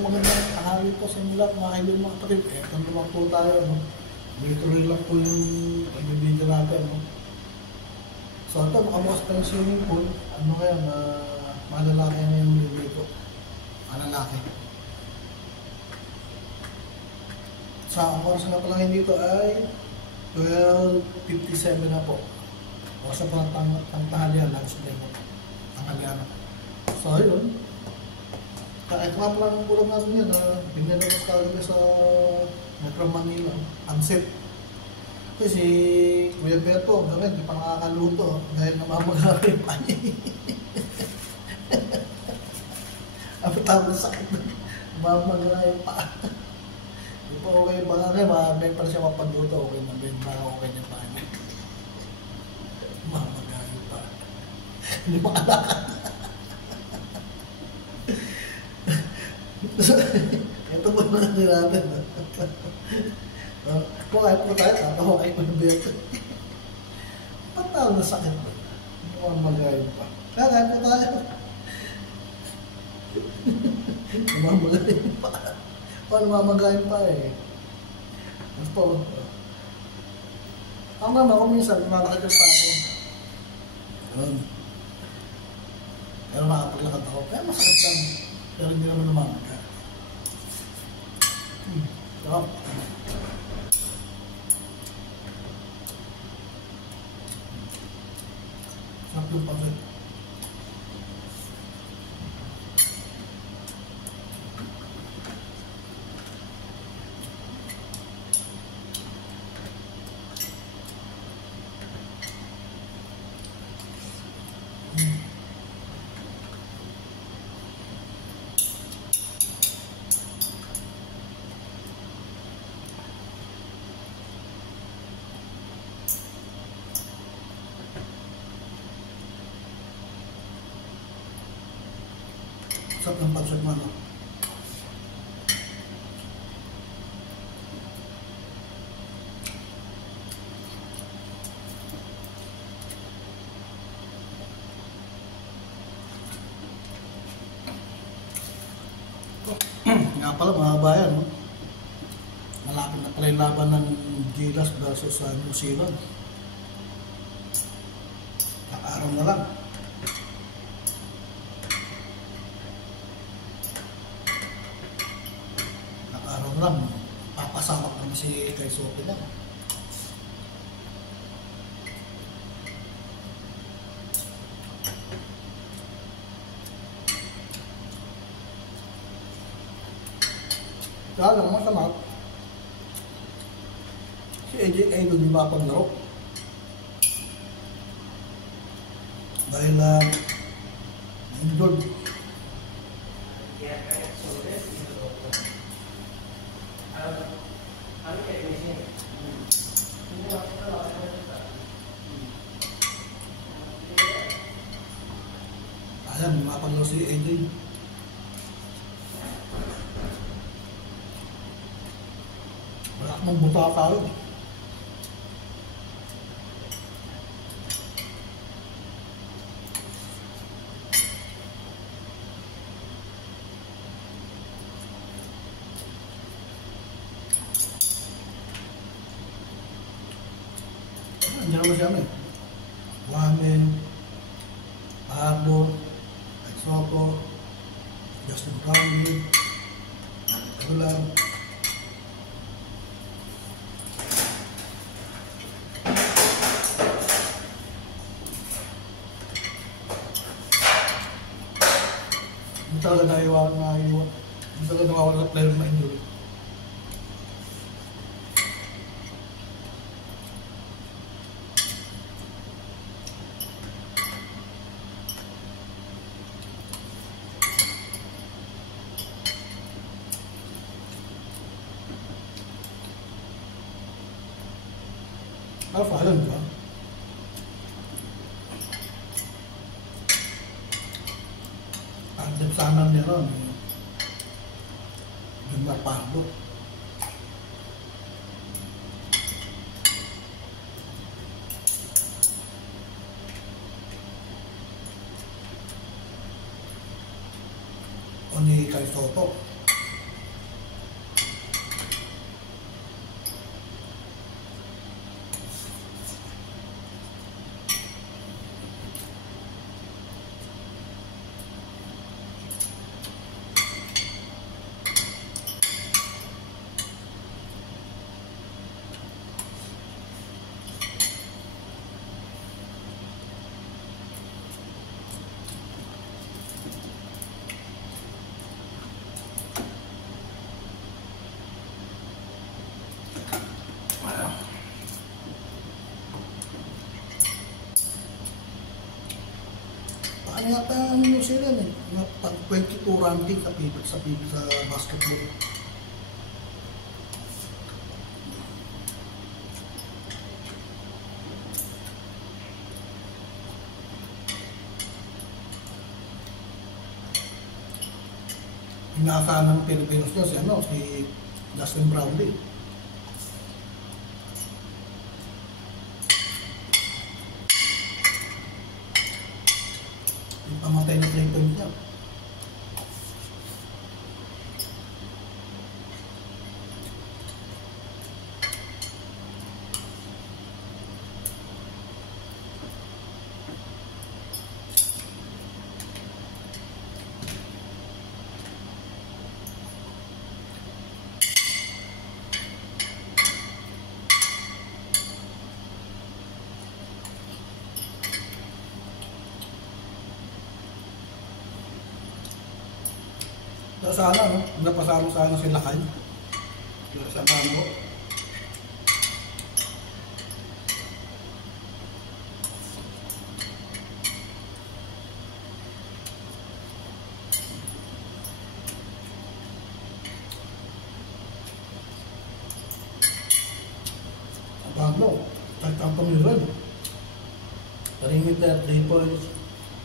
magandang tanghali po sa inyo lahat mga kaibigan mga kapatid. Eto naman po tayo, no? Tuloy lang po yung video natin, no? So ito, nakabukas pa yung swimming pool. Ano kaya, malalaki na yung libre ko. Malalaki. Sa ang oras na pala dito ay 12:57 na po. Oras na po ng tanghalian, lunch break po. Tanghalian na po. So yun. Kahit nga pala ng ulam natin yun, bigyan na mas kagad sa Metro Manila, Anset. Kasi si Kuya Beto, gawin, di pa nakakaluto dahil namamagari pa niya. Ang tawag sakit na, namamagari pa. Di pa okay pa nga rin, may pa siya mapagluto, okay na din, para okay niya pa niya. Namamagari pa. Hindi makalakad. Ito po na natin. Kung kahit po tayo, ako kayo magbeto. Ba't tawag na sakit ba? Hindi ko magayon pa. Kaya kahit po tayo. Namamagayon pa. O, namamagayon pa eh. Ano po? Ako naman, kung minsan, malakad pa ako. Ayun. Pero nakapaglakad ako. Kaya masakit lang. Pero hindi naman namamaga. Sarap. Sarap yung pangit. Sarap ng pansat mo, no? Nga pala mga bayan, no? Malapit na pala yung laban ng Gilas versus New Zealand. Nakaaraw na lang. Papasamak naman si Kay Sophie lang. Kaya lang masama, si AJ ay doon yung mapaglaro. Dahil na-injured. Ayan, mapaglaw si AJ. Wala akong buta ka. Andiyan naman siya eh. Wamen, Arbo, Sopo, Justin Brownlee, ito lang. Hindi talaga naiwan. Hindi talaga nawawala ng player na injury. Alpha, alam ba? Ang depsanan niya ron, yung mapalo. O ni Kay Soto. yata ang New Zealand eh. Pag 22 ranking sa PBA sa basketball. Inaasahan ng Pilipinos nyo si Justin Brownlee. Yung pamatay na 3 point niya. Sana, no? Napasama sana si Lakay. Sa Tango. Sa Tango. Tagtang pamiran. Taringit na 3 points.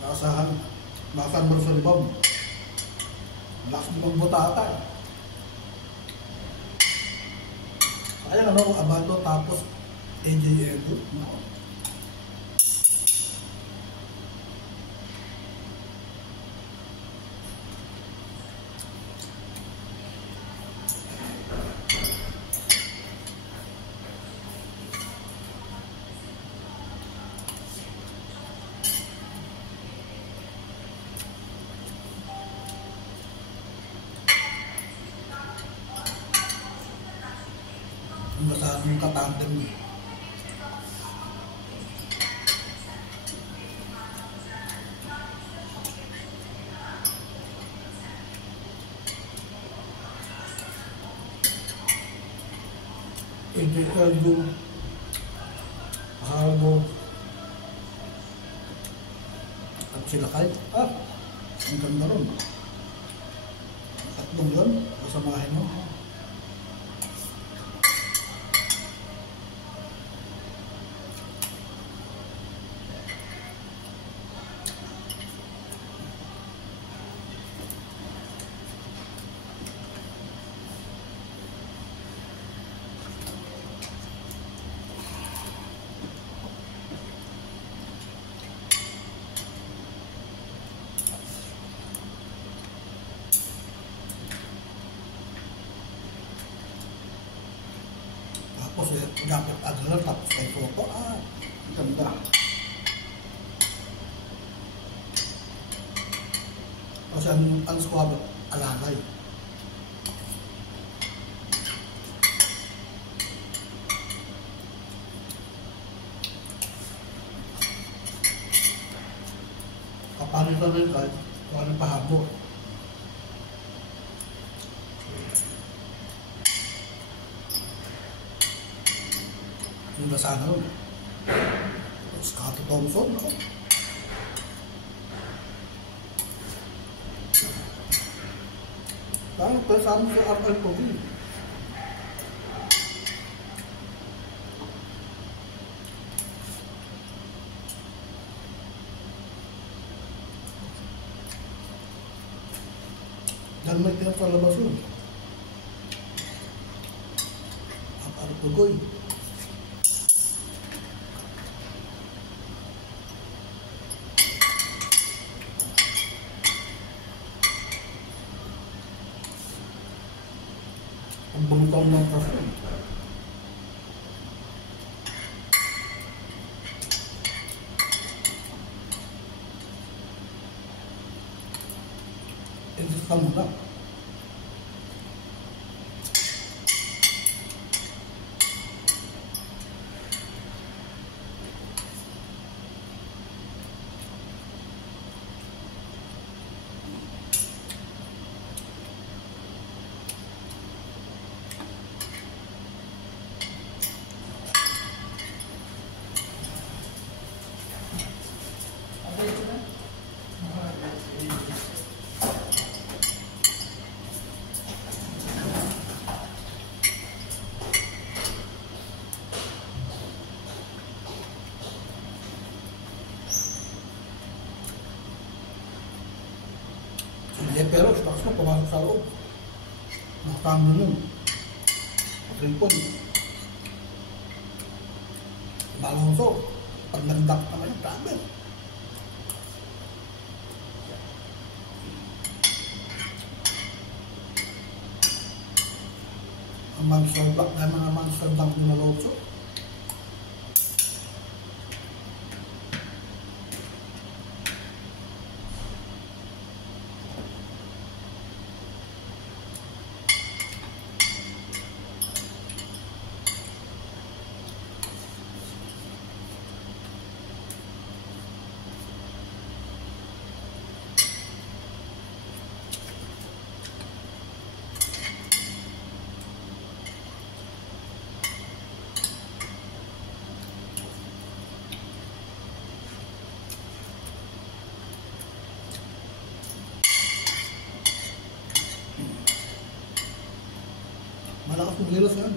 Nakasahan. Nakasahan mo sa rebound. Lakas mo magbutata eh. Sayang ano, Abado tapos AJ Edo. Masyadong katandem eh. AJ Edo, Harbo, at sila kahit ang ganda ron. Tatlong yun, kasamahin mo. Tapos dapat adalan tapos kay photo. Ganda. Kasi ang squad alalay. Kapalitan rin kahit kung ano pahabo. Yung basana nun. Scottie Thompson, no? Parang kasama sa Arthur Kogi. Dan may tinap sa labas yun. Arthur Kogi. Ang bangtang ng kaso. Edit ka muna. tapos mo pumasok sa loob. Nakatambol yun. Tripod. Balonso. Pag nagdak naman yung travel. Ang monster block na mga monster block ni Alonso. Malakas kong gilas yan.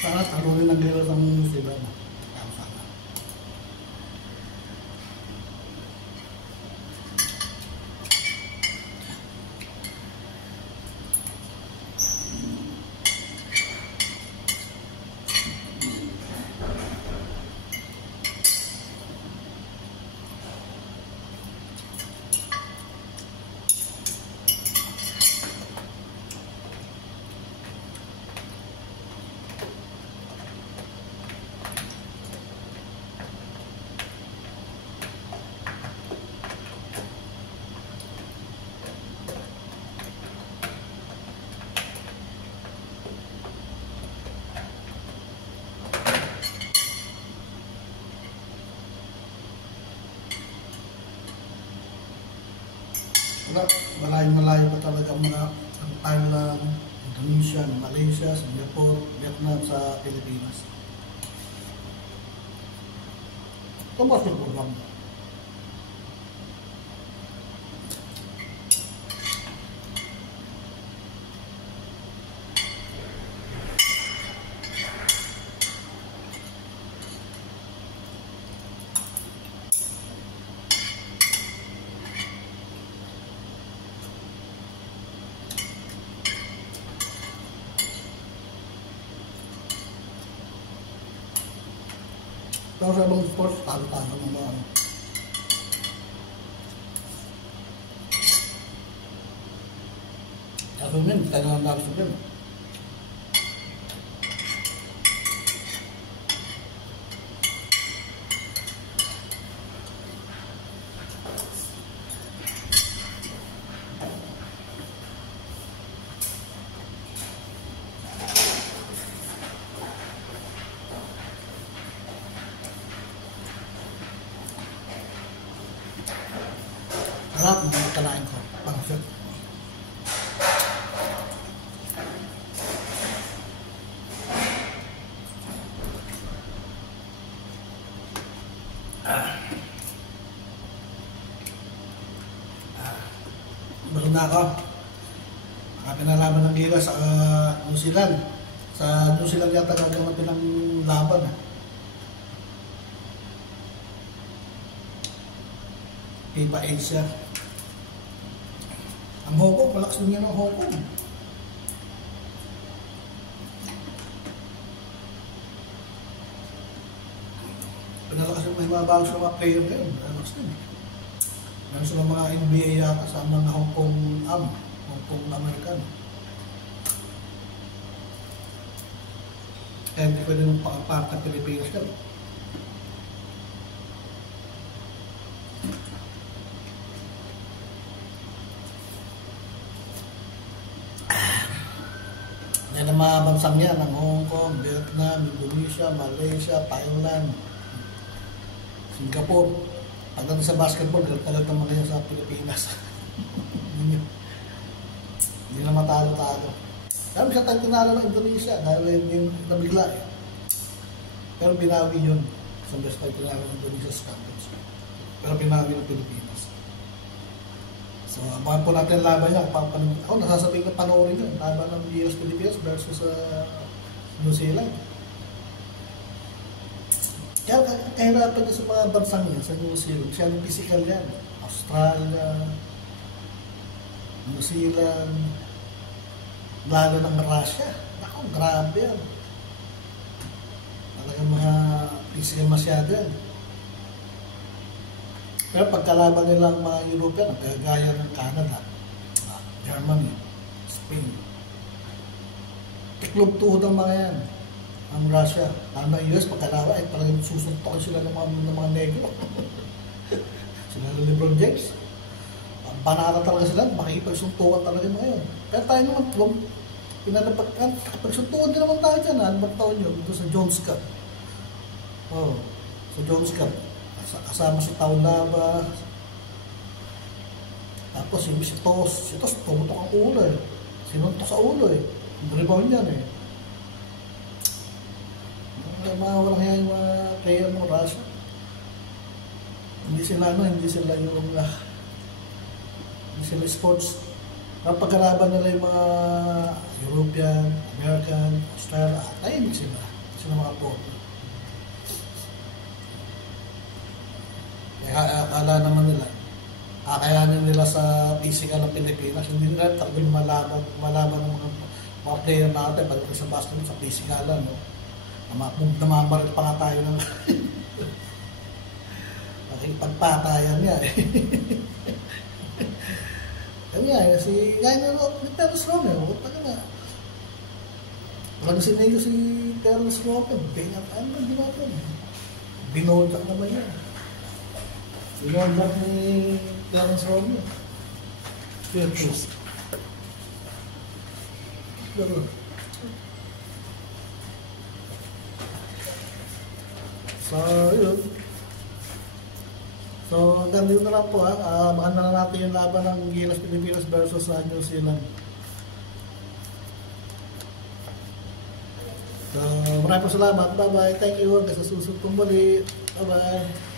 Sana talunin ng gilas ang sila na. Sana. Wala, malayo pa talaga ang mga ang Thailand, Indonesia, Malaysia, Singapore, Vietnam sa Pilipinas. Tapos yung program. Pero sa ibang sports, talo-talo ng mga ano. Kaso yun, tayo na lang sa yun. Harap mga kalain ko, pang-shoot. Balon na ako. Pinalaman ng gilas sa New Zealand. Sa New Zealand yata gagawin natin ng laban ha. FIBA Asia. Ang Hong Kong, malakas din yan ang Hong Kong. Pinalakas yung may mabago sa mga player ngayon. Malakas din. Meron sa mga NBA yata sa mga Hong Kong Hong Kong American. Kaya hindi pwede nung pakapart ng Pilipinas yan. Yan ang mga bansang yan, ang Hong Kong, Vietnam, Indonesia, Malaysia, Thailand, Singapore. Pagdating sa basketball, galit naman kayo sa Pilipinas. Hindi na matalo-talo. Kaya siya tayo tinalo ng Indonesia dahil hindi nabigla eh. Pero binawi yun. Isang beses tayo tinalo ng Indonesia sa Campus. Pero binawi ng Pilipinas. So, abangan po natin laban niya. Ako, nasasabihin ko panoorin yun. Laban ng US Philippines versus New Zealand. Kaya kahirapan niya sa mga bansang niya sa New Zealand. Siya yung physical yan. Australia, New Zealand, lalo ng Russia. Ako, grabe yan. Talagang mga physical masyado yan. Pero pagkalaban nilang mga European, gaya ng Canada, Germany, Spain. Tiklog tuhod ang mga yan. Ang Russia, ang US, pagkalaban, ay talagang susuntokin sila ng mga negro. Sila ng LeBron James. Banana talaga sila, makikipagsuntukan talaga mga yun. Kaya tayo naman, pagsuntukan din naman tayo dyan, ano ba taon yun? Ito sa Jones Cup. Oh, sa Jones Cup. Kasama si Taulaba. Tapos yung si Tos tumutok ang ulo eh. Sinuntok sa ulo eh. Rebound yan eh. Mga walang yan yung mga player mo, Russia. Hindi sila hindi sila sports. Pagkaraban nila yung mga European, American, Australia, tahimik sila. Sila mga po. Akala naman nila, kakayanin nila sa physical ng Pilipinas. Hindi nila talagang malaman ng mga player natin pagdating sa basketball, sa physical, no? Namamaril pa nga tayo ng pagpatayan niya eh. Kaya nga, si Terence Romero, wala na sinayo si Terence Romero, kaya ano na ginawa? Binoldak naman yan. Binoldak ni Terence Romero. Cheers. So, yun. So, hanggang dito na lang po ha. Baka na natin yung laban ng Gilas Pilipinas versus New Zealand. So, maraming salamat. Bye-bye. Thank you. Hanggang sa susunod pong muli. Bye-bye.